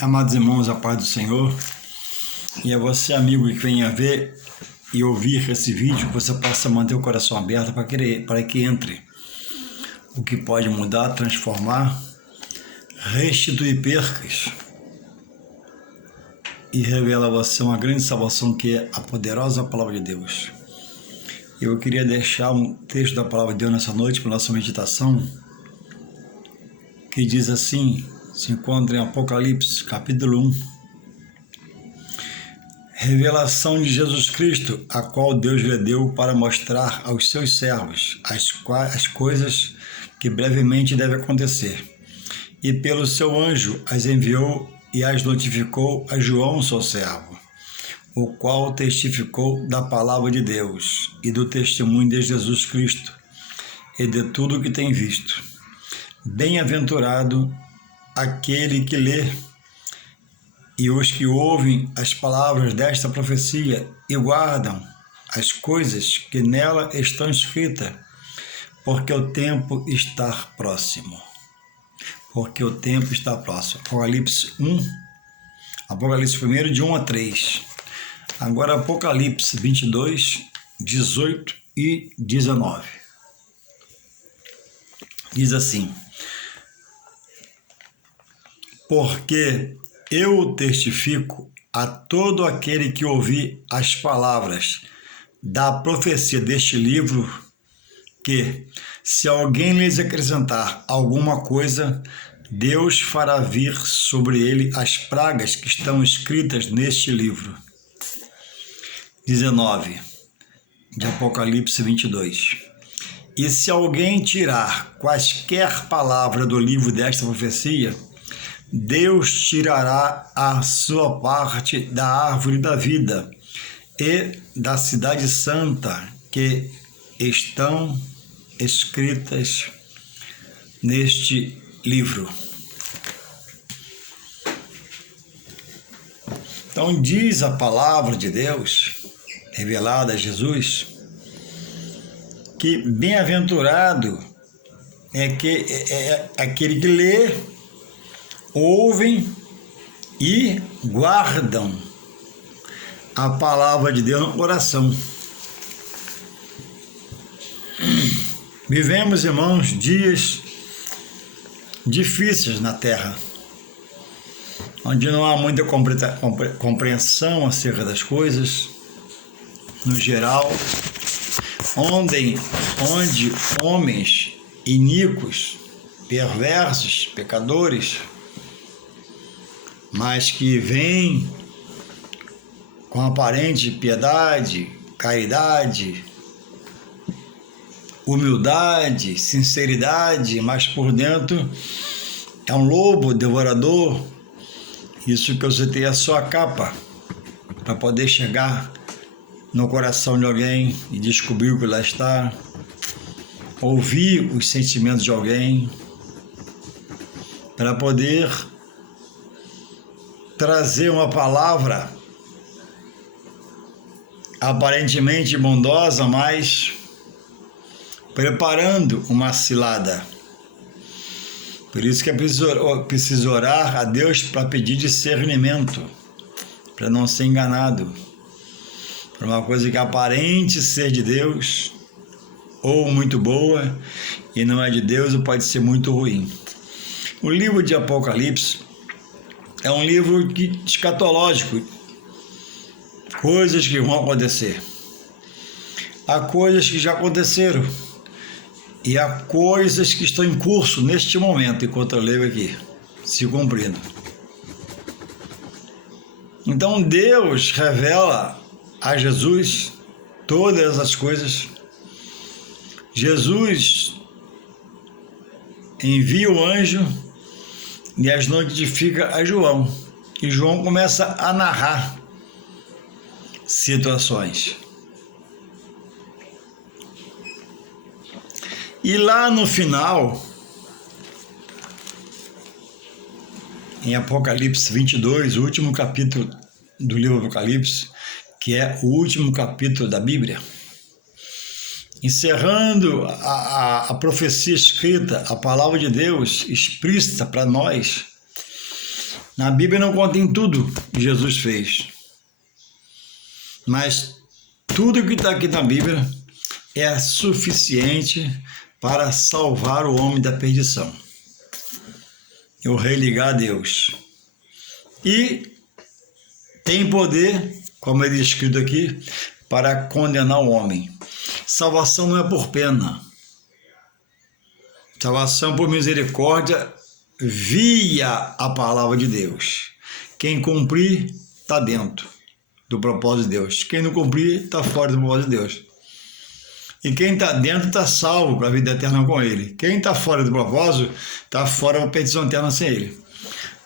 Amados irmãos, a paz do Senhor, e a você, amigo, que venha ver e ouvir esse vídeo, que você possa manter o coração aberto para que entre o que pode mudar, transformar, restituir percas e revela a você uma grande salvação, que é a poderosa palavra de Deus. Eu queria deixar um texto da palavra de Deus nessa noite para nossa meditação, que diz assim, se encontra em Apocalipse, capítulo 1. Revelação de Jesus Cristo, a qual Deus lhe deu para mostrar aos seus servos as coisas que brevemente devem acontecer. E pelo seu anjo as enviou e as notificou a João, seu servo, o qual testificou da palavra de Deus e do testemunho de Jesus Cristo e de tudo o que tem visto. Bem-aventurado aquele que lê e os que ouvem as palavras desta profecia e guardam as coisas que nela estão escritas, porque o tempo está próximo. Porque o tempo está próximo. Apocalipse 1, Apocalipse 1, de 1 a 3. Agora Apocalipse 22, 18 e 19. Diz assim: porque eu testifico a todo aquele que ouvir as palavras da profecia deste livro, que, se alguém lhes acrescentar alguma coisa, Deus fará vir sobre ele as pragas que estão escritas neste livro. 19, de Apocalipse 22. E se alguém tirar quaisquer palavras do livro desta profecia, Deus tirará a sua parte da árvore da vida e da cidade santa que estão escritas neste livro. Então diz a palavra de Deus, revelada a Jesus, que bem-aventurado é aquele que lê, ouvem e guardam a palavra de Deus no coração. Vivemos, irmãos, dias difíceis na Terra, onde não há muita compreensão acerca das coisas, no geral, onde homens iníquos, perversos, pecadores, mas que vêm com aparente piedade, caridade, humildade, sinceridade, mas por dentro é um lobo devorador. Isso que eu citei a sua capa, para poder chegar no coração de alguém e descobrir o que lá está, ouvir os sentimentos de alguém, para poder trazer uma palavra aparentemente bondosa, mas preparando uma cilada. Por isso que é preciso orar a Deus para pedir discernimento, para não ser enganado por uma coisa que aparente ser de Deus, ou muito boa, e não é de Deus, ou pode ser muito ruim. O livro de Apocalipse é um livro escatológico, coisas que vão acontecer. Há coisas que já aconteceram e há coisas que estão em curso neste momento, enquanto eu leio aqui, se cumprindo. Então Deus revela a Jesus todas as coisas. Jesus envia o anjo e as notifica a João. E João começa a narrar situações. E lá no final, em Apocalipse 22, o último capítulo do livro Apocalipse, que é o último capítulo da Bíblia, encerrando a profecia escrita, a palavra de Deus explícita para nós, Na Bíblia não contém tudo que Jesus fez, mas tudo que está aqui na Bíblia é suficiente para salvar o homem da perdição. O religar a Deus. E tem poder, como ele é escrito aqui, para condenar o homem. Salvação não é por pena. Salvação por misericórdia via a palavra de Deus. Quem cumprir, está dentro do propósito de Deus. Quem não cumprir, está fora do propósito de Deus. E quem está dentro está salvo para a vida eterna com Ele. Quem está fora do propósito, está fora da perdição eterna sem Ele.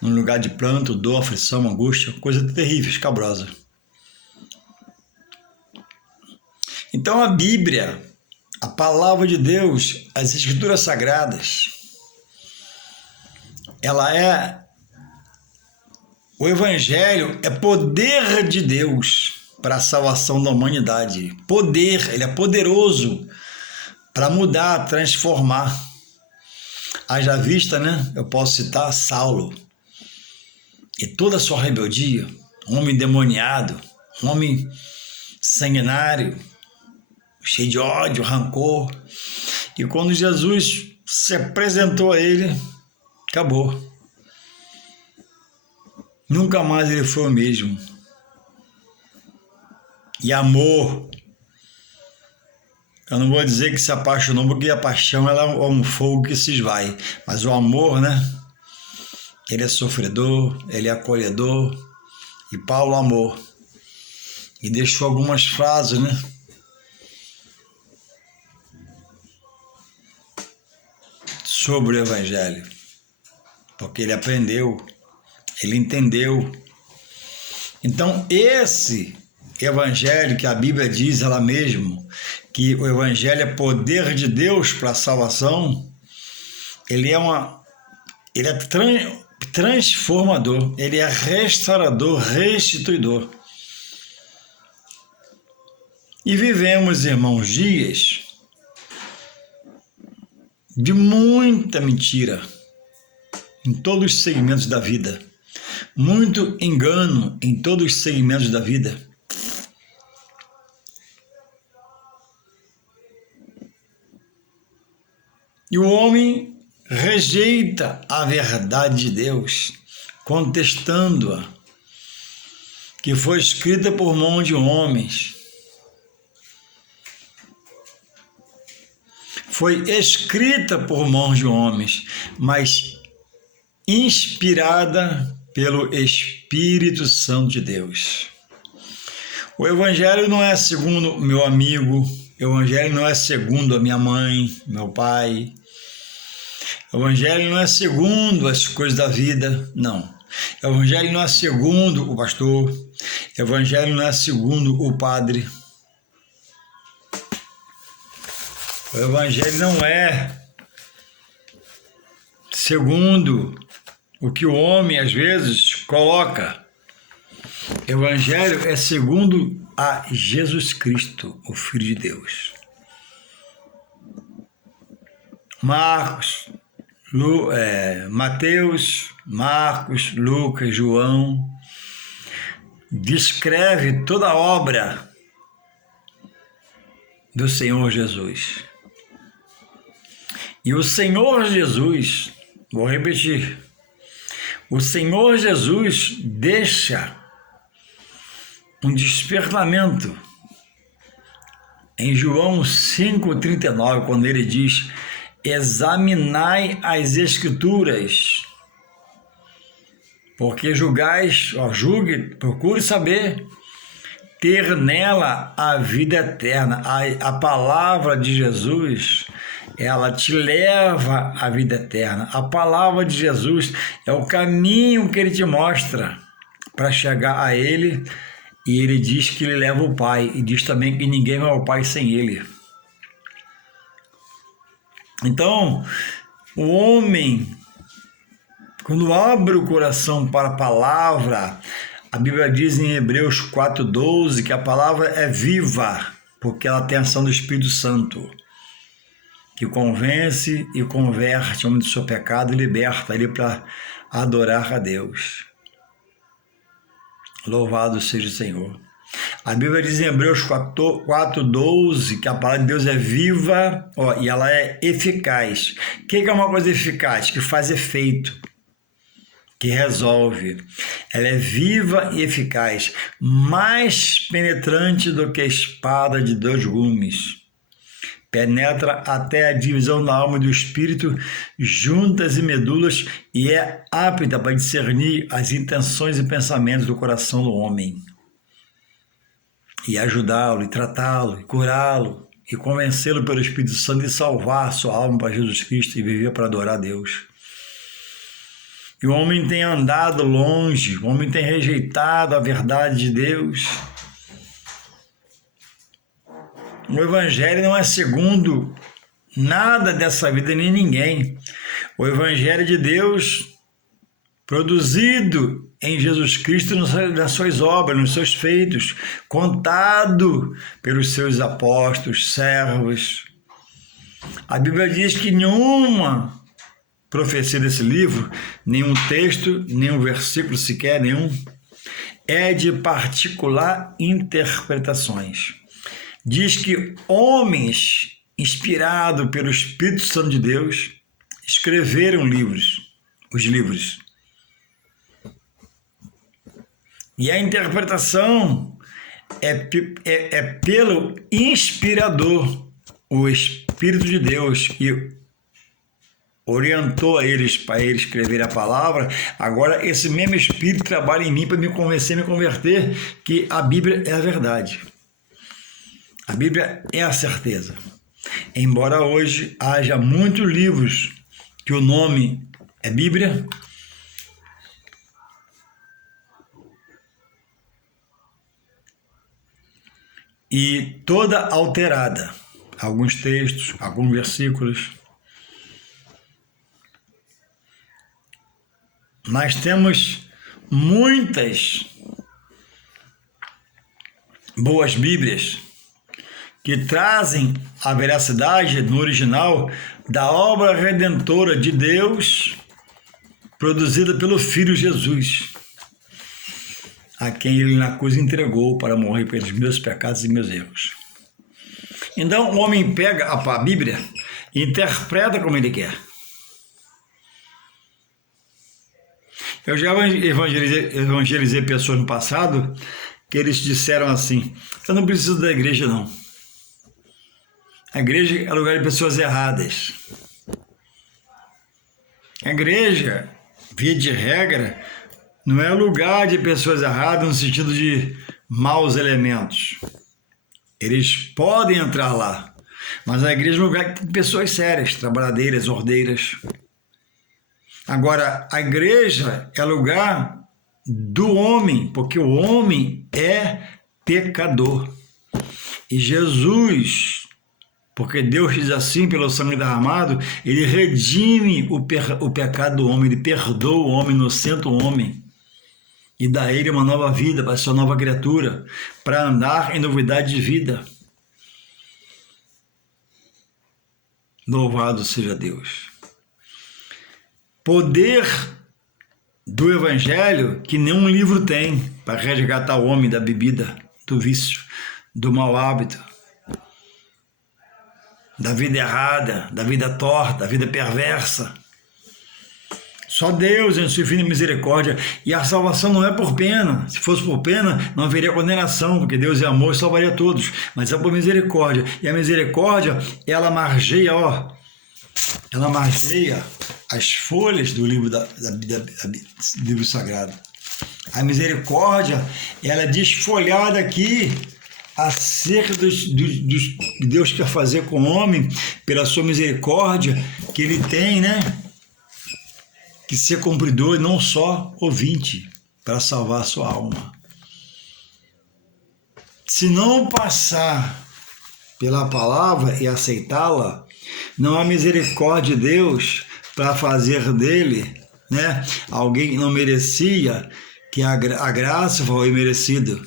Num lugar de pranto, dor, aflição, angústia, coisa terrível, escabrosa. Então a Bíblia, a palavra de Deus, as Escrituras Sagradas, ela é... O Evangelho é poder de Deus para a salvação da humanidade. Poder, ele é poderoso para mudar, transformar. Haja vista, né? Eu posso citar Saulo e toda a sua rebeldia, um homem endemoniado, um homem sanguinário, cheio de ódio, rancor. E quando Jesus se apresentou a ele, acabou. Nunca mais ele foi o mesmo. E amor, eu não vou dizer que se apaixonou, porque a paixão ela é um fogo que se esvai, mas o amor, né? Ele é sofredor, ele é acolhedor, e Paulo amou. E deixou algumas frases, né? Sobre o Evangelho, porque ele aprendeu, ele entendeu. Então esse Evangelho que a Bíblia diz ela mesma, que o Evangelho é poder de Deus para a salvação, ele é transformador, ele é restaurador, restituidor. E vivemos, irmãos, dias de muita mentira em todos os segmentos da vida, muito engano em todos os segmentos da vida. E o homem rejeita a verdade de Deus, contestando-a, que foi escrita por mão de homens. Foi escrita por mãos de homens, mas inspirada pelo Espírito Santo de Deus. O Evangelho não é segundo meu amigo, o Evangelho não é segundo a minha mãe, meu pai. O Evangelho não é segundo as coisas da vida, não. O Evangelho não é segundo o pastor, o Evangelho não é segundo o padre. O Evangelho não é segundo o que o homem às vezes coloca. O Evangelho é segundo a Jesus Cristo, o Filho de Deus. Mateus, Marcos, Lucas, João descreve toda a obra do Senhor Jesus. E o Senhor Jesus, vou repetir, o Senhor Jesus deixa um despertamento em João 5,39, quando ele diz: examinai as Escrituras, porque julgue, procure saber, ter nela a vida eterna. A palavra de Jesus, ela te leva à vida eterna. A palavra de Jesus é o caminho que ele te mostra para chegar a ele, e ele diz que ele leva o Pai, e diz também que ninguém vai ao Pai sem ele. Então, o homem, quando abre o coração para a palavra, a Bíblia diz em Hebreus 4,12 que a palavra é viva, porque ela tem a ação do Espírito Santo, que convence e converte o homem do seu pecado e liberta ele para adorar a Deus. Louvado seja o Senhor. A Bíblia diz em Hebreus 4:12 que a palavra de Deus é viva, e ela é eficaz. O que é uma coisa eficaz? Que faz efeito, que resolve. Ela é viva e eficaz, mais penetrante do que a espada de 2 gumes. Penetra até a divisão da alma e do espírito, juntas e medulas, e é apta para discernir as intenções e pensamentos do coração do homem. E ajudá-lo, e tratá-lo, e curá-lo, e convencê-lo pelo Espírito Santo de salvar sua alma para Jesus Cristo e viver para adorar a Deus. E o homem tem andado longe, o homem tem rejeitado a verdade de Deus. O Evangelho não é segundo nada dessa vida nem ninguém. O Evangelho de Deus, produzido em Jesus Cristo nas suas obras, nos seus feitos, contado pelos seus apóstolos, servos. A Bíblia diz que nenhuma profecia desse livro, nenhum texto, nenhum versículo sequer, nenhum, é de particular interpretações. Diz que homens inspirados pelo Espírito Santo de Deus escreveram os livros. E a interpretação é pelo inspirador, o Espírito de Deus, que orientou a eles para eles escrever a palavra. Agora esse mesmo Espírito trabalha em mim para me convencer, me converter que a Bíblia é a verdade. A Bíblia é a certeza. Embora hoje haja muitos livros que o nome é Bíblia, e toda alterada, alguns textos, alguns versículos. Nós temos muitas boas Bíblias que trazem a veracidade no original da obra redentora de Deus produzida pelo Filho Jesus, a quem ele na cruz entregou para morrer pelos meus pecados e meus erros. Então o homem pega a Bíblia e interpreta como ele quer. Eu já evangelizei pessoas no passado que eles disseram assim: eu não preciso da igreja não. A igreja é lugar de pessoas erradas. A igreja, via de regra, não é lugar de pessoas erradas no sentido de maus elementos. Eles podem entrar lá, mas a igreja é um lugar de pessoas sérias, trabalhadeiras, ordeiras. Agora, a igreja é lugar do homem, porque o homem é pecador. E Jesus, porque Deus diz assim, pelo sangue derramado, ele redime o pecado do homem, ele perdoa o homem, inocenta o homem, e dá a ele uma nova vida, para ser uma nova criatura, para andar em novidade de vida. Louvado seja Deus. Poder do Evangelho que nenhum livro tem para resgatar o homem da bebida, do vício, do mau hábito, da vida errada, da vida torta, da vida perversa. Só Deus em sua infinita misericórdia. E a salvação não é por pena. Se fosse por pena, não haveria condenação, porque Deus é amor e salvaria todos. Mas é por misericórdia. E a misericórdia, ela margeia, ela margeia as folhas do livro, do livro sagrado. A misericórdia, ela é desfolhada aqui acerca que Deus quer fazer com o homem, pela sua misericórdia que ele tem, né? Que ser cumpridor e não só ouvinte, para salvar a sua alma. Se não passar pela palavra e aceitá-la, não há misericórdia de Deus para fazer dele, né, alguém que não merecia, que a graça foi imerecido,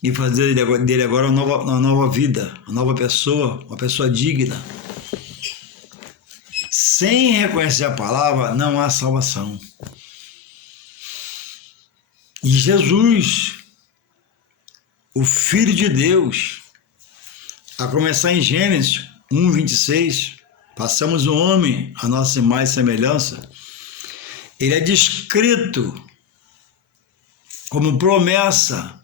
e fazer dele agora uma nova vida, uma nova pessoa, uma pessoa digna. Sem reconhecer a palavra, não há salvação. E Jesus, o Filho de Deus, a começar em Gênesis 1:26, passamos o homem a nossa imagem e semelhança, ele é descrito como promessa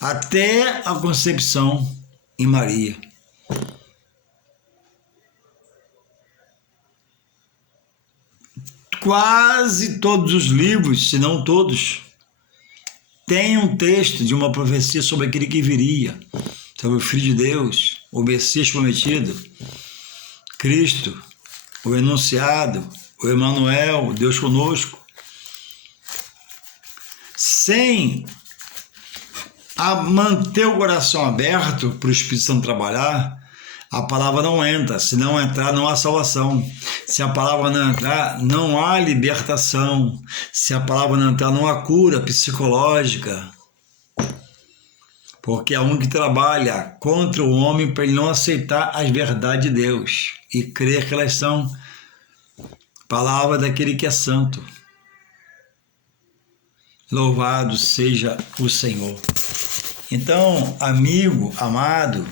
até a concepção em Maria. Quase todos os livros, se não todos, têm um texto de uma profecia sobre aquele que viria, sobre o Filho de Deus, o Messias prometido, Cristo, o enunciado, o Emanuel, Deus conosco. Sem manter o coração aberto para o Espírito Santo trabalhar, a palavra não entra. Se não entrar, não há salvação. Se a palavra não entrar, não há libertação. Se a palavra não entrar, não há cura psicológica. Porque é um que trabalha contra o homem para ele não aceitar as verdades de Deus e crer que elas são palavra daquele que é santo. Louvado seja o Senhor. Então, amigo, amado,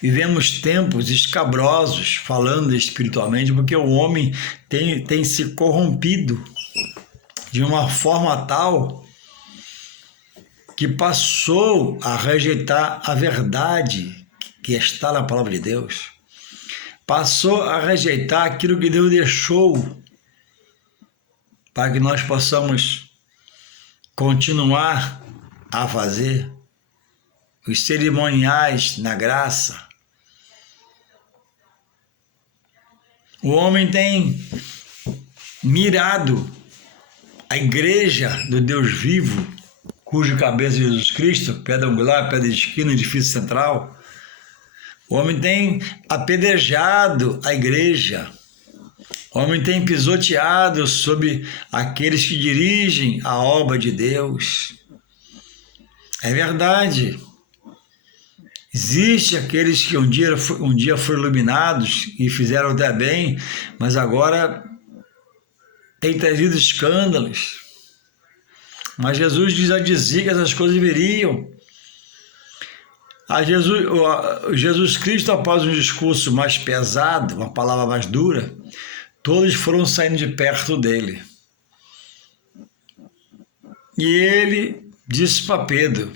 vivemos tempos escabrosos, falando espiritualmente, porque o homem tem se corrompido de uma forma tal que passou a rejeitar a verdade que está na palavra de Deus. Passou a rejeitar aquilo que Deus deixou para que nós possamos continuar a fazer os cerimoniais na graça. O homem tem mirado a igreja do Deus vivo, cujo cabeça é Jesus Cristo, pedra angular, pedra de esquina, edifício central. O homem tem apedrejado a igreja. O homem tem pisoteado sobre aqueles que dirigem a obra de Deus. É verdade. Existem aqueles que um dia foram iluminados e fizeram até bem, mas agora têm trazido escândalos. Mas Jesus já dizia que essas coisas viriam. Jesus Cristo, após um discurso mais pesado, uma palavra mais dura, todos foram saindo de perto dele. E ele disse para Pedro: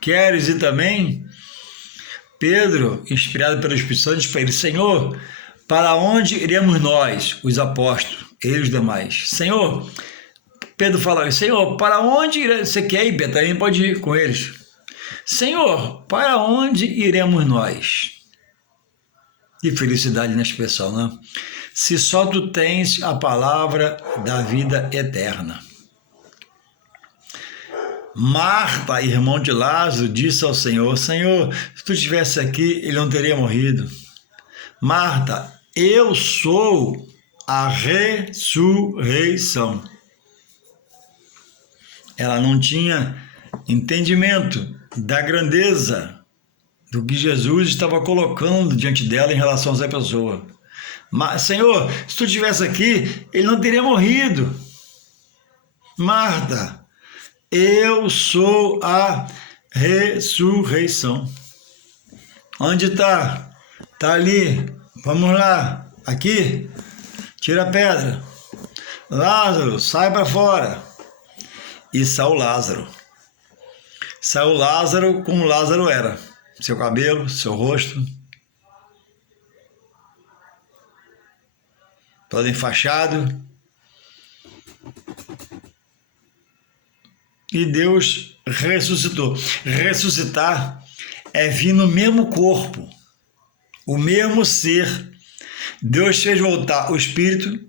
queres ir também? Pedro, inspirado pelo Espírito Santo, disse para ele: Senhor, para onde iremos nós, os apóstolos, e os demais? Senhor, Pedro fala: Senhor, para onde iremos? Você quer ir, Pedro? Também pode ir com eles. Senhor, para onde iremos nós? Que felicidade na expressão, não? Se só tu tens a palavra da vida eterna. Marta, irmão de Lázaro, disse ao Senhor: Senhor, se tu estivesse aqui, ele não teria morrido. Marta, eu sou a ressurreição. Ela não tinha entendimento da grandeza do que Jesus estava colocando diante dela em relação a essa pessoa. Mas, Senhor, se tu estivesse aqui, ele não teria morrido. Marta, eu sou a ressurreição. Onde está? Está ali. Vamos lá. Aqui. Tira a pedra. Lázaro, sai para fora. E saiu Lázaro. Saiu Lázaro como Lázaro era. Seu cabelo, seu rosto. Todo enfaixado. E Deus ressuscitou. Ressuscitar é vir no mesmo corpo, o mesmo ser. Deus fez voltar o espírito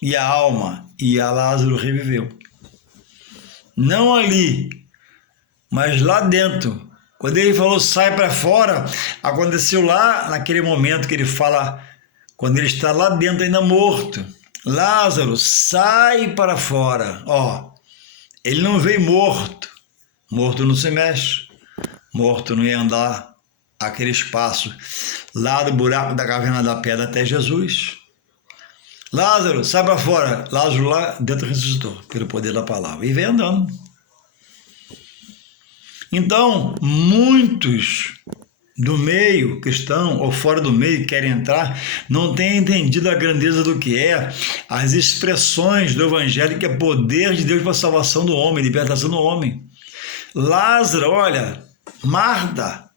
e a alma, e a Lázaro reviveu. Não ali, mas lá dentro. Quando ele falou sai para fora, aconteceu lá naquele momento que ele fala, quando ele está lá dentro ainda morto. Lázaro, sai para fora. Ele não veio morto. Morto não se mexe. Morto não ia andar aquele espaço lá do buraco da caverna da pedra até Jesus. Lázaro, sai para fora. Lázaro lá dentro ressuscitou, pelo poder da palavra. E vem andando. Então, muitos do meio cristão ou fora do meio que querem entrar, não têm entendido a grandeza do que é as expressões do evangelho, que é poder de Deus para a salvação do homem, libertação do homem. Lázaro, olha, Marta,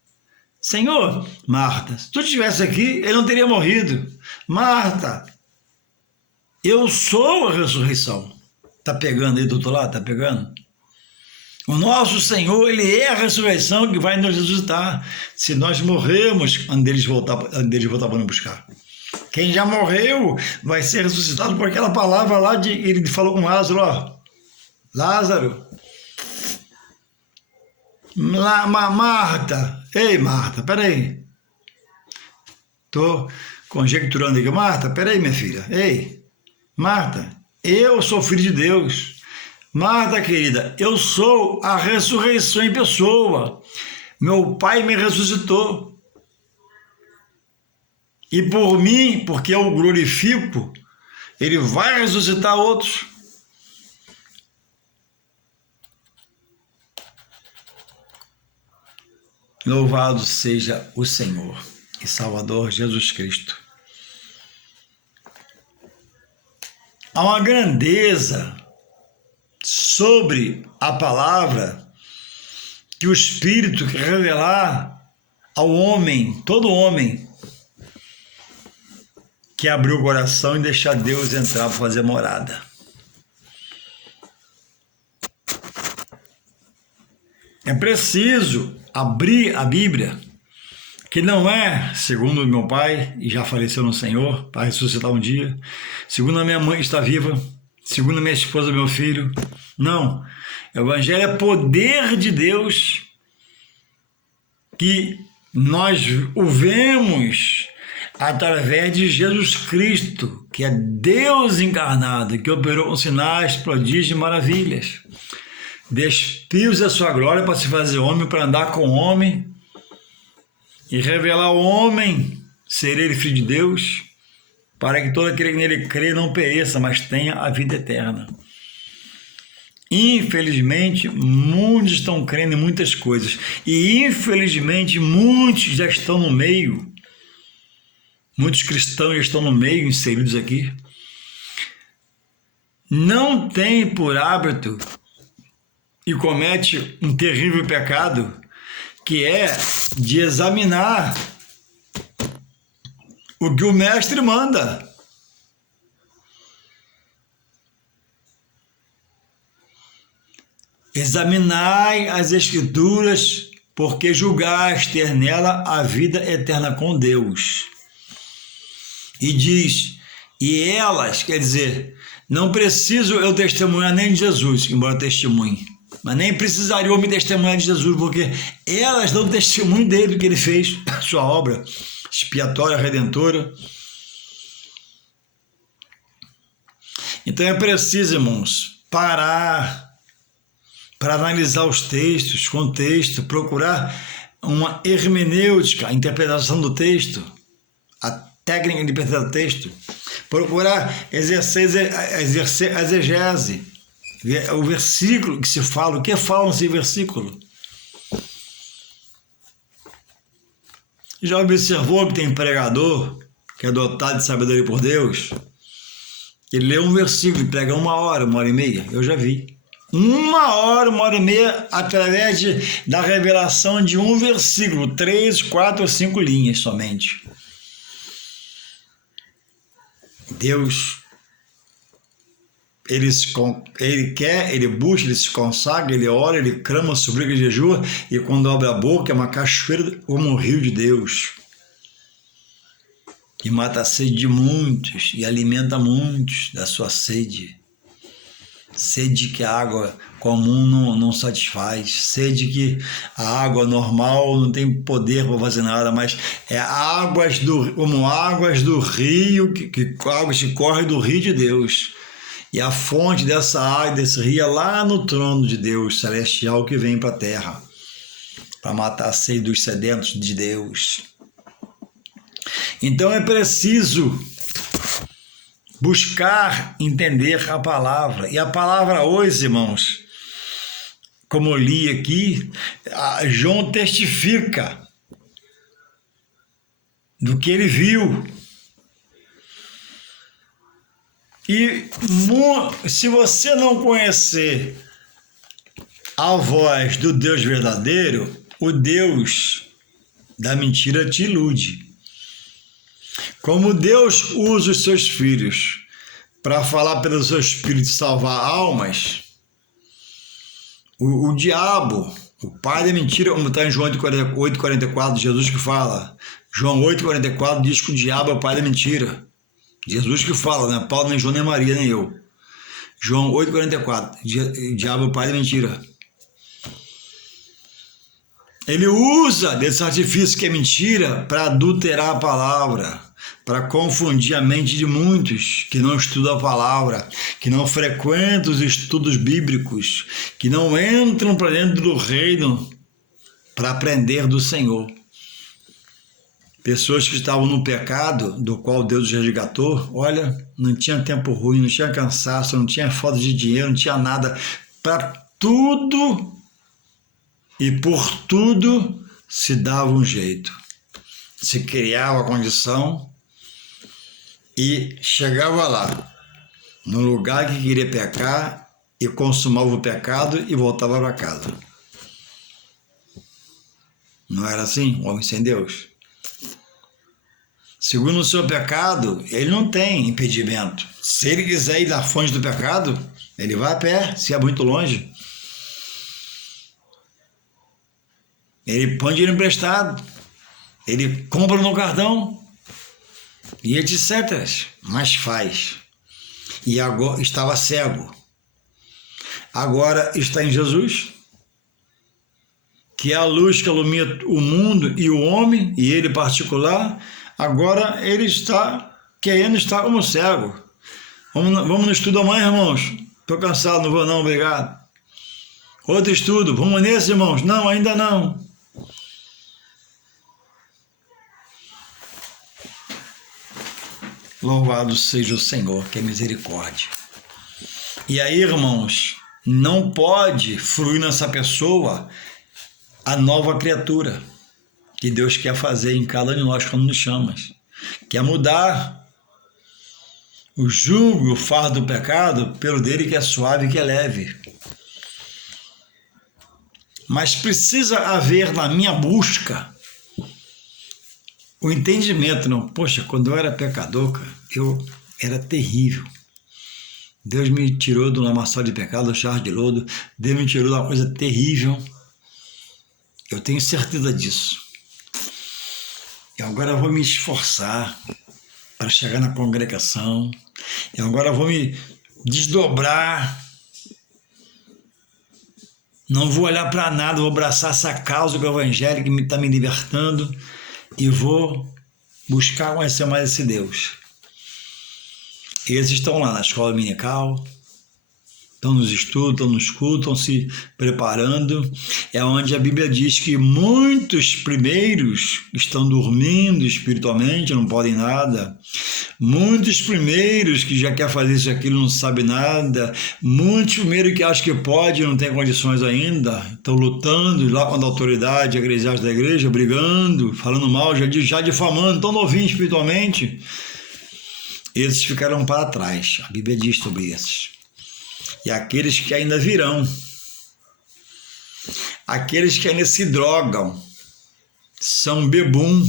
Senhor, Marta, se tu estivesse aqui, ele não teria morrido. Marta, eu sou a ressurreição. Tá pegando aí do outro lado? Tá pegando? O nosso Senhor, Ele é a ressurreição que vai nos ressuscitar. Se nós morrermos, quando eles voltar para nos buscar. Quem já morreu vai ser ressuscitado por aquela palavra lá, ele falou com Lázaro, ó. Lázaro, Marta, ei Marta, peraí. Estou conjecturando aqui. Marta, peraí minha filha, ei, Marta, eu sou filho de Deus. Marta, querida, eu sou a ressurreição em pessoa. Meu Pai me ressuscitou. E por mim, porque eu o glorifico, Ele vai ressuscitar outros. Louvado seja o Senhor e Salvador Jesus Cristo. Há uma grandeza sobre a palavra que o Espírito quer revelar ao homem, todo homem, que abriu o coração e deixar Deus entrar para fazer morada. É preciso abrir a Bíblia, que não é, segundo meu pai, e já faleceu no Senhor, para ressuscitar um dia, segundo a minha mãe que está viva, segundo a minha esposa e meu filho. Não, o Evangelho é poder de Deus, que nós o vemos através de Jesus Cristo, que é Deus encarnado, que operou com sinais, prodígios e maravilhas. Despiu-se a sua glória para se fazer homem, para andar com o homem e revelar ao homem ser ele filho de Deus, para que todo aquele que nele crê não pereça, mas tenha a vida eterna. Infelizmente, muitos estão crendo em muitas coisas e infelizmente muitos já estão no meio, muitos cristãos já estão no meio, inseridos aqui, não tem por hábito e comete um terrível pecado, que é de examinar o que o mestre manda. Examinai as Escrituras, porque julgaste ter nela a vida eterna com Deus. E diz, e elas, quer dizer, não preciso eu testemunhar nem de Jesus, embora testemunhe, mas nem precisaria eu me testemunhar de Jesus, porque elas dão testemunho dele, do que ele fez, sua obra expiatória, redentora. Então é preciso, irmãos, parar para analisar os textos, contexto, procurar uma hermenêutica, a interpretação do texto, a técnica de interpretar o texto, procurar exercer a exegese, o versículo que se fala, o que fala nesse versículo. Já observou que tem pregador que é dotado de sabedoria por Deus? Ele lê um versículo e prega 1 hora, 1h30. Eu já vi. 1 hora, 1h30, através da revelação de um versículo, 3, 4 ou 5 linhas somente. Deus, ele quer, ele busca, ele se consagra, ele ora, ele clama, suplica e jejua, e quando abre a boca é uma cachoeira como um rio de Deus. E mata a sede de muitos e alimenta muitos da sua sede. Sede que a água comum não satisfaz, sede que a água normal não tem poder para fazer nada, mas é como águas do rio, águas que correm do rio de Deus. E a fonte dessa água, desse rio, é lá no trono de Deus celestial que vem para a terra, para matar a sede dos sedentos de Deus. Então é preciso buscar entender a palavra. E a palavra hoje, irmãos, como eu li aqui, João testifica do que ele viu. E se você não conhecer a voz do Deus verdadeiro, o Deus da mentira te ilude. Como Deus usa os seus filhos para falar pelo seu Espírito e salvar almas, o diabo, o pai da mentira, como está em João 8,44, Jesus que fala. João 8,44 diz que o diabo é o pai da mentira. Jesus que fala, né? Paulo, nem João, nem Maria, nem eu. João 8,44, o diabo é o pai da mentira. Ele usa desse artifício que é mentira para adulterar a palavra, para confundir a mente de muitos que não estudam a palavra, que não frequentam os estudos bíblicos, que não entram para dentro do reino para aprender do Senhor. Pessoas que estavam no pecado, do qual Deus os resgatou, olha, não tinha tempo ruim, não tinha cansaço, não tinha falta de dinheiro, não tinha nada, para tudo e por tudo se dava um jeito. Se criava a condição e chegava lá, no lugar que queria pecar, e consumava o pecado e voltava para casa. Não era assim, o homem sem Deus? Segundo o seu pecado, ele não tem impedimento. Se ele quiser ir na fonte do pecado, ele vai a pé, se é muito longe. Ele põe dinheiro emprestado, ele compra no cartão, e etc. Mas faz. E agora estava cego. Agora está em Jesus, que é a luz que ilumina o mundo e o homem, e ele particular. Agora ele está querendo estar como cego. Vamos no estudo amanhã, irmãos? Estou cansado, não vou não, obrigado. Outro estudo, vamos nesse, irmãos? Não, ainda não. Louvado seja o Senhor, que é misericórdia. E aí, irmãos, não pode fluir nessa pessoa a nova criatura que Deus quer fazer em cada um de nós quando nos chama. Quer mudar o jugo, o fardo do pecado, pelo dele que é suave e que é leve. Mas precisa haver na minha busca o entendimento, não. Poxa, quando eu era pecador, cara, eu era terrível. Deus me tirou do lamaçal de pecado, do charro de lodo. Deus me tirou de uma coisa terrível. Eu tenho certeza disso. E agora eu vou me esforçar para chegar na congregação. E agora eu vou me desdobrar. Não vou olhar para nada, vou abraçar essa causa que é o Evangelho que está me libertando. E vou buscar conhecer mais esse Deus. Eles estão lá na escola dominical, estão nos estudos, estão nos cultos, estão se preparando. É onde a Bíblia diz que muitos primeiros estão dormindo espiritualmente, não podem nada. Muitos primeiros que já quer fazer isso e aquilo, não sabe nada. Muitos primeiros que acham que pode, não tem condições ainda. Estão lutando lá com a autoridade eclesiástica da igreja, brigando, falando mal, já difamando, tão novinhos espiritualmente. Esses ficarão para trás. A Bíblia diz sobre esses. E aqueles que ainda virão, aqueles que ainda se drogam, são bebum,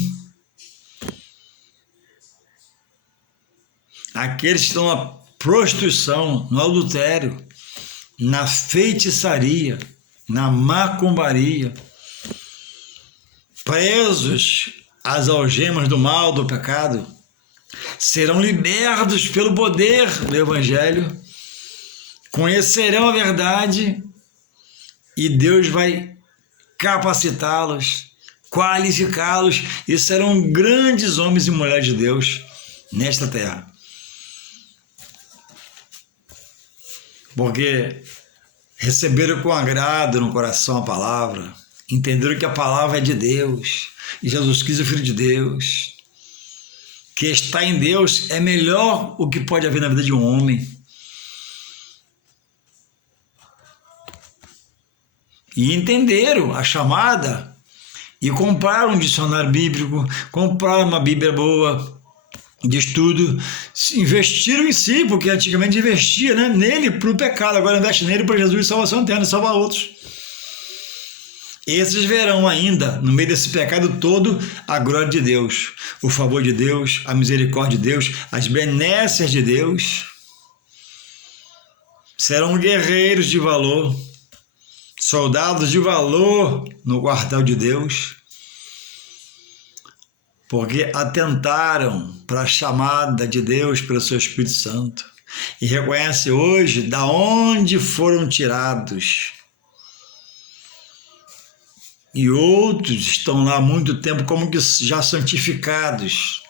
aqueles que estão na prostituição, no adultério, na feitiçaria, na macumbaria, presos às algemas do mal, do pecado, serão libertos pelo poder do Evangelho, conhecerão a verdade e Deus vai capacitá-los, qualificá-los e serão grandes homens e mulheres de Deus nesta terra. Porque receberam com agrado no coração a palavra, entenderam que a palavra é de Deus, e Jesus Cristo é o Filho de Deus, que está em Deus é melhor o que pode haver na vida de um homem. E entenderam a chamada e compraram um dicionário bíblico, compraram uma Bíblia boa de estudo, investiram em si, porque antigamente investia, né, nele para o pecado, agora investe nele para Jesus e salvação eterna e salvar outros. Esses verão ainda, no meio desse pecado todo, a glória de Deus, o favor de Deus, a misericórdia de Deus, as benécias de Deus. Serão guerreiros de valor, soldados de valor no quartel de Deus, porque atentaram para a chamada de Deus pelo seu Espírito Santo e reconhecem hoje da onde foram tirados. E outros estão lá há muito tempo como que já santificados,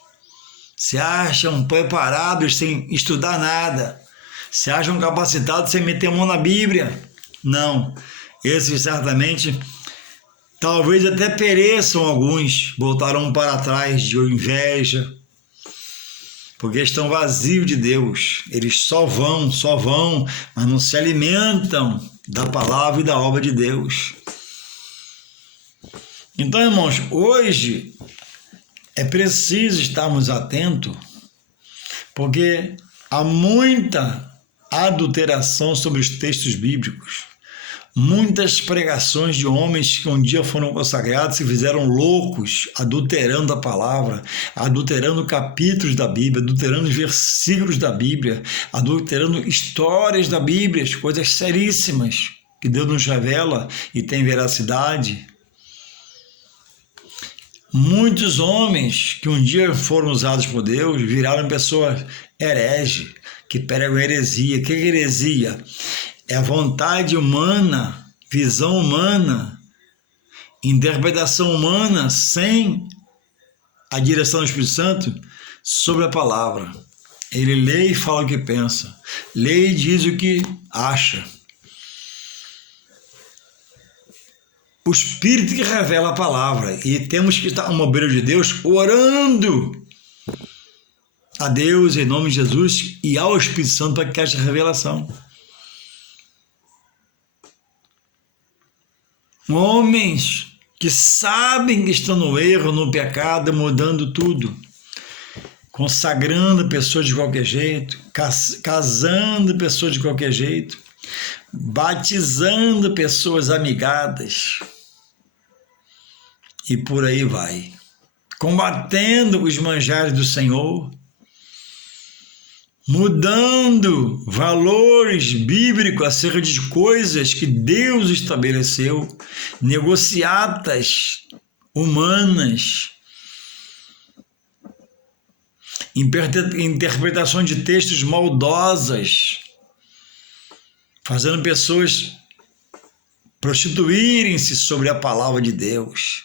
se acham preparados sem estudar nada, se acham capacitados sem meter a mão na Bíblia. Não, esses certamente, talvez até pereçam alguns, voltarão para trás de inveja, porque estão vazios de Deus. Eles só vão, mas não se alimentam da palavra e da obra de Deus. Então, irmãos, hoje é preciso estarmos atentos, porque há muita adulteração sobre os textos bíblicos, muitas pregações de homens que um dia foram consagrados e se fizeram loucos, adulterando a palavra, adulterando capítulos da Bíblia, adulterando versículos da Bíblia, adulterando histórias da Bíblia, coisas seríssimas que Deus nos revela e tem veracidade. Muitos homens que um dia foram usados por Deus viraram pessoas hereges, que pregam heresia. O que é heresia? É a vontade humana, visão humana, interpretação humana sem a direção do Espírito Santo sobre a palavra. Ele lê e fala o que pensa, lê e diz o que acha. O Espírito que revela a palavra, e temos que estar uma obreira de Deus orando a Deus em nome de Jesus e ao Espírito Santo para que haja revelação. Homens que sabem que estão no erro, no pecado, mudando tudo, consagrando pessoas de qualquer jeito, casando pessoas de qualquer jeito, batizando pessoas amigadas e por aí vai, combatendo os manjares do Senhor, mudando valores bíblicos acerca de coisas que Deus estabeleceu, negociatas humanas, interpretação de textos maldosas, fazendo pessoas prostituírem-se sobre a palavra de Deus.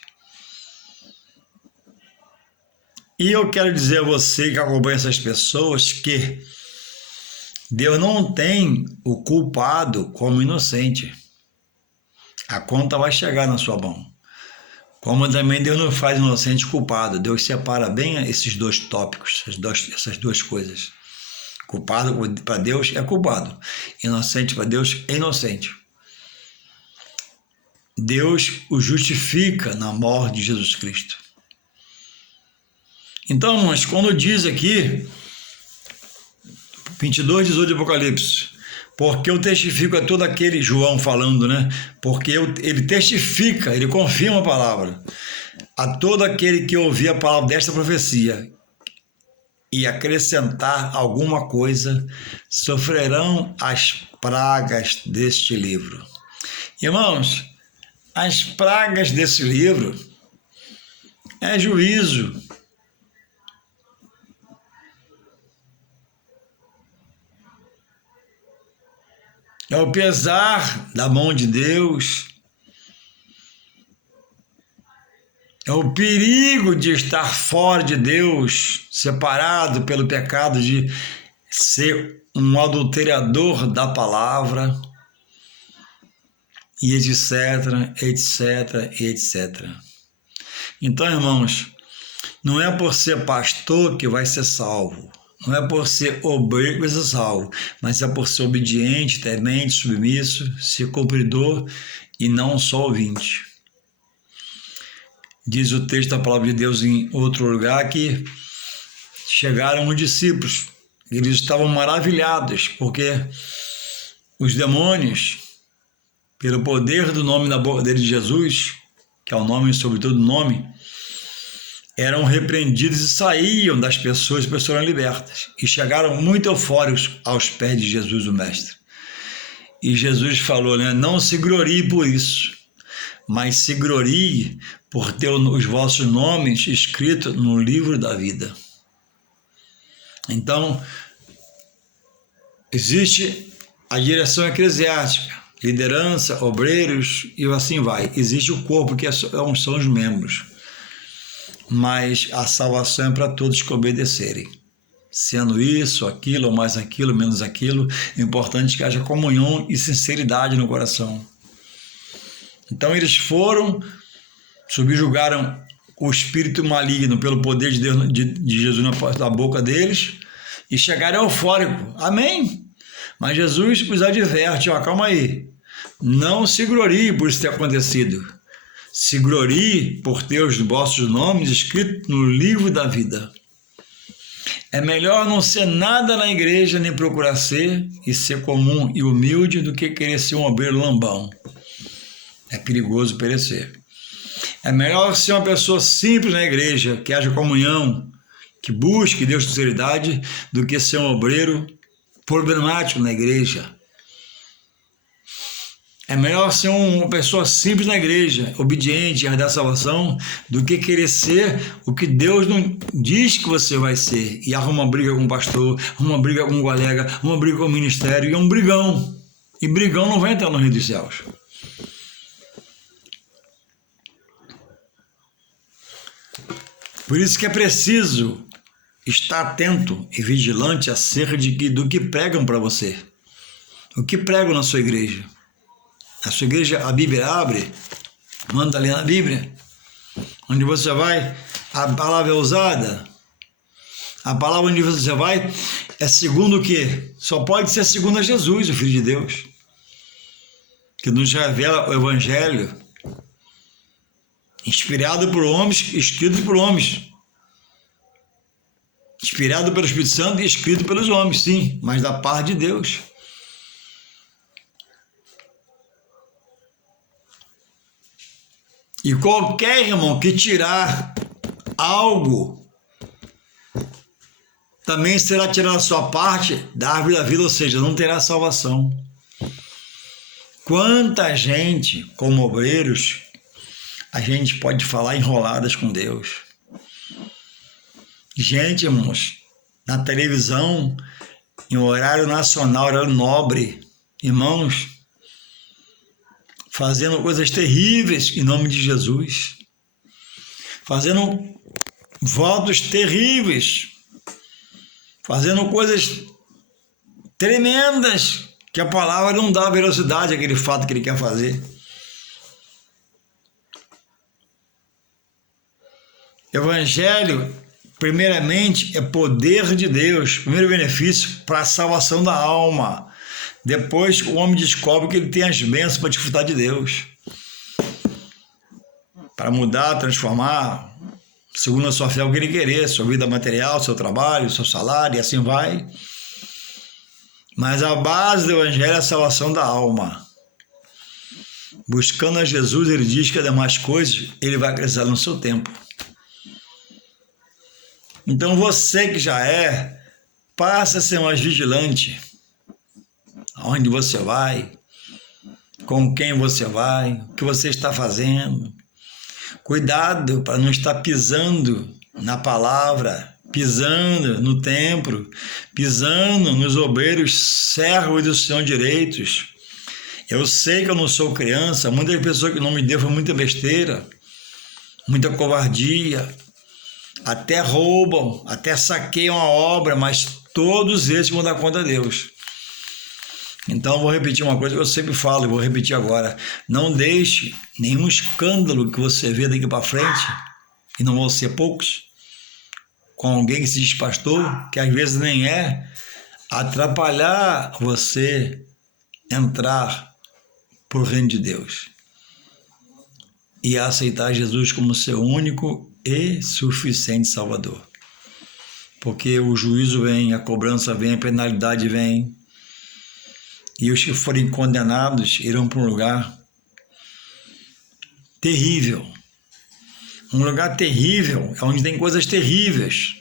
E eu quero dizer a você que acompanha essas pessoas que Deus não tem o culpado como inocente. A conta vai chegar na sua mão. Como também Deus não faz inocente culpado. Deus separa bem esses dois tópicos, essas duas coisas. Culpado para Deus é culpado. Inocente para Deus é inocente. Deus o justifica na morte de Jesus Cristo. Então, irmãos, quando diz aqui, 22:18 de Apocalipse, porque eu testifico a todo aquele, João falando, né? Porque ele testifica, ele confirma a palavra, a todo aquele que ouvir a palavra desta profecia e acrescentar alguma coisa, sofrerão as pragas deste livro. Irmãos, as pragas desse livro é juízo. É o pesar da mão de Deus, é o perigo de estar fora de Deus, separado pelo pecado de ser um adulterador da palavra, e etc, etc, etc. Então, irmãos, Não é por ser pastor que vai ser salvo. Não é por ser obreiro que vai ser salvo, mas é por ser obediente, temente, submisso, ser cumpridor e não só ouvinte. Diz o texto da palavra de Deus em outro lugar que chegaram os discípulos. Eles estavam maravilhados, porque os demônios, pelo poder do nome na boca dele de Jesus, que é o nome sobre todo nome, eram repreendidos e saíam das pessoas, as pessoas eram libertas. E chegaram muito eufóricos aos pés de Jesus, o Mestre. E Jesus falou, né? Não se glorie por isso, mas se glorie por ter os vossos nomes escritos no livro da vida. Então, existe a direção eclesiástica, liderança, obreiros e assim vai. Existe o corpo, que são os membros. Mas a salvação é para todos que obedecerem. Sendo isso, aquilo, ou mais aquilo, menos aquilo, é importante que haja comunhão e sinceridade no coração. Então eles foram, subjugaram o espírito maligno pelo poder de Deus, de Jesus na boca deles e chegaram eufóricos. Amém? Mas Jesus os adverte, calma aí, não se glorie por isso ter acontecido. Se glorie por ter os vossos nomes escritos no livro da vida. É melhor não ser nada na igreja, nem procurar ser, e ser comum e humilde, do que querer ser um obreiro lambão. É perigoso perecer. É melhor ser uma pessoa simples na igreja, que haja comunhão, que busque Deus com sinceridade, do que ser um obreiro problemático na igreja. É melhor ser uma pessoa simples na igreja, obediente, herdar a salvação, do que querer ser o que Deus não diz que você vai ser. E arruma uma briga com o pastor, arruma uma briga com um colega, uma briga com o ministério, e é um brigão. E brigão não vai entrar no reino dos céus. Por isso que é preciso estar atento e vigilante acerca do que pregam para você. O que pregam na sua igreja. A sua igreja, a Bíblia abre, manda ler na Bíblia. Onde você vai, a palavra é usada. A palavra onde você vai é segundo o quê? Só pode ser segundo a Jesus, o Filho de Deus, que nos revela o Evangelho, inspirado por homens, escrito por homens. Inspirado pelo Espírito Santo e escrito pelos homens, sim, mas da parte de Deus. E qualquer irmão que tirar algo, também será tirado a sua parte da árvore da vida, ou seja, não terá salvação. Quanta gente, como obreiros, a gente pode falar enroladas com Deus. Gente, irmãos, na televisão, em horário nacional, horário nobre, irmãos, fazendo coisas terríveis em nome de Jesus, fazendo votos terríveis, fazendo coisas tremendas, que a palavra não dá velocidade àquele fato que ele quer fazer. Evangelho, primeiramente, é poder de Deus, primeiro benefício para a salvação da alma. Depois o homem descobre que ele tem as bênçãos para desfrutar de Deus, para mudar, transformar, segundo a sua fé, o que ele querer, sua vida material, seu trabalho, seu salário, e assim vai. Mas a base do Evangelho é a salvação da alma. Buscando a Jesus, ele diz que as demais coisas ele vai acrescentar no seu tempo. Então você que já passa a ser mais vigilante. Aonde você vai, com quem você vai, o que você está fazendo. Cuidado para não estar pisando na palavra, pisando no templo, pisando nos obreiros servos do Senhor direitos. Eu sei que eu não sou criança, muitas pessoas que não me deu foi muita besteira, muita covardia, até roubam, até saqueiam a obra, mas todos esses vão dar conta a Deus. Então, vou repetir uma coisa que eu sempre falo e vou repetir agora. Não deixe nenhum escândalo que você vê daqui para frente, e não vão ser poucos, com alguém que se diz pastor, que às vezes nem é, atrapalhar você entrar para o reino de Deus e aceitar Jesus como seu único e suficiente Salvador. Porque o juízo vem, a cobrança vem, a penalidade vem, e os que forem condenados irão para um lugar terrível. Um lugar terrível é onde tem coisas terríveis.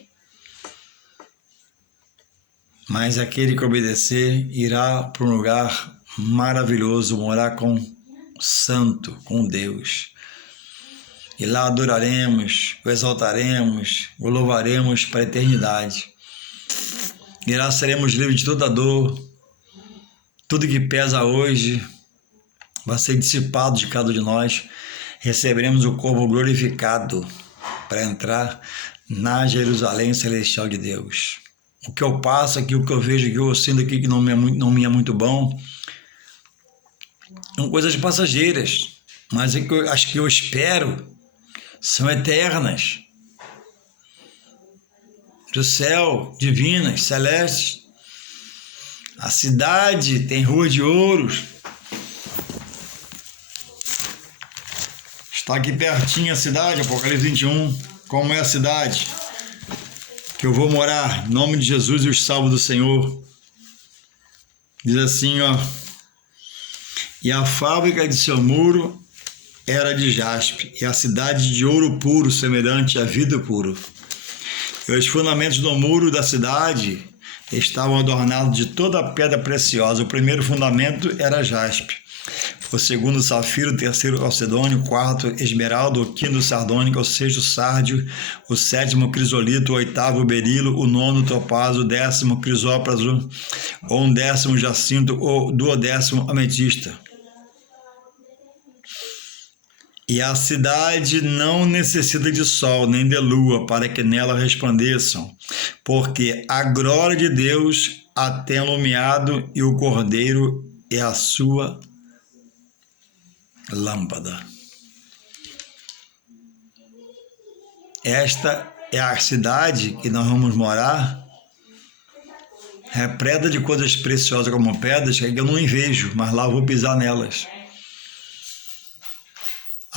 Mas aquele que obedecer irá para um lugar maravilhoso, morar com o Santo, com Deus. E lá adoraremos, o exaltaremos, o louvaremos para a eternidade. E lá seremos livres de toda dor. Tudo que pesa hoje vai ser dissipado de cada um de nós. Receberemos o corpo glorificado para entrar na Jerusalém celestial de Deus. O que eu passo aqui, o que eu vejo aqui, o que eu sinto aqui que não me é muito bom, são coisas passageiras, mas as que eu espero são eternas. Do céu, divinas, celestes. A cidade tem ruas de ouros. Está aqui pertinho a cidade, Apocalipse 21. Como é a cidade? Que eu vou morar, em nome de Jesus e os salvos do Senhor. Diz assim, ó. E a fábrica de seu muro era de jaspe, e a cidade de ouro puro, semelhante à vidro puro. E os fundamentos do muro da cidade estavam adornados de toda a pedra preciosa. O primeiro fundamento era jaspe, o segundo safiro, o terceiro calcedônio, o quarto esmeralda, o quinto sardônico, o sexto sárdio, o sétimo crisolito, o oitavo berilo, o nono topázio, o décimo crisópraso, o undécimo jacinto, o duodécimo ametista. E a cidade não necessita de sol nem de lua para que nela resplandeçam, porque a glória de Deus a tem iluminado e o Cordeiro é a sua lâmpada. Esta é a cidade que nós vamos morar, repleta de coisas preciosas como pedras que eu não vejo, mas lá eu vou pisar nelas.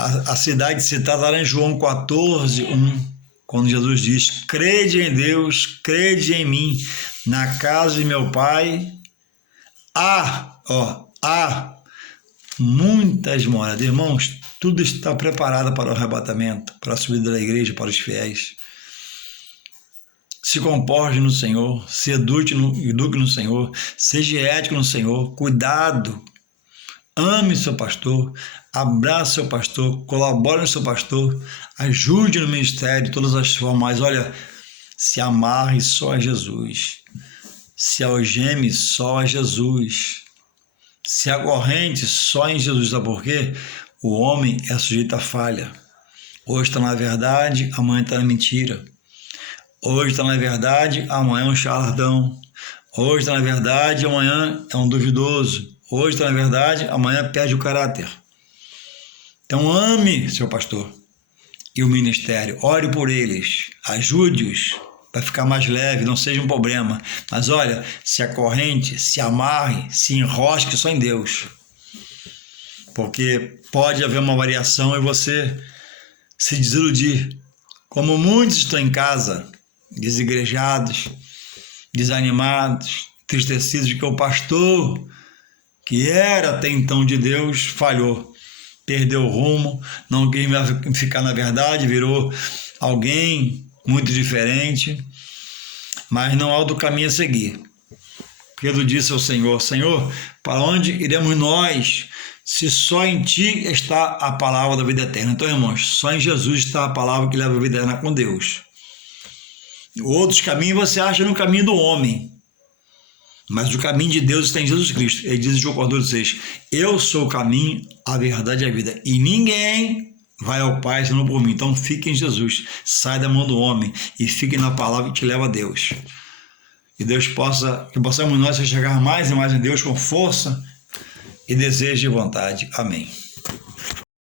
A cidade citada lá em João 14:1, quando Jesus diz: crede em Deus, crede em mim, na casa de meu Pai há muitas moradas. Irmãos, tudo está preparado para o arrebatamento, para a subida da igreja, para os fiéis. Se comporte no Senhor, se eduque no Senhor, seja ético no Senhor, cuidado, ame seu pastor, abrace seu pastor, colabore no seu pastor, ajude no ministério de todas as formas. Olha, se amarre só a Jesus, se algeme só a Jesus, se acorrente só em Jesus. Sabe por quê? O homem é sujeito à falha. Hoje está na verdade, amanhã está na mentira. Hoje está na verdade, amanhã é um charlatão. Hoje está na verdade, amanhã é um duvidoso. Hoje está na verdade, amanhã perde o caráter. Então ame seu pastor e o ministério, ore por eles, ajude-os para ficar mais leve, não seja um problema. Mas olha, se acorrente, se amarre, se enrosque só em Deus. Porque pode haver uma variação e você se desiludir. Como muitos estão em casa, desigrejados, desanimados, entristecidos, porque o pastor, que era até então de Deus, falhou. Perdeu o rumo, não quis ficar na verdade, virou alguém muito diferente, mas não há outro caminho a seguir. Pedro disse ao Senhor: Senhor, para onde iremos nós, se só em Ti está a palavra da vida eterna? Então, irmãos, só em Jesus está a palavra que leva a vida eterna com Deus. Outros caminhos você acha no caminho do homem, mas o caminho de Deus está em Jesus Cristo. Ele diz em João 14:6: eu sou o caminho, a verdade e a vida, e ninguém vai ao Pai senão por mim. Então fique em Jesus, sai da mão do homem e fique na palavra que te leva a Deus. Que possamos nós chegar mais e mais em Deus com força e desejo e vontade. Amém.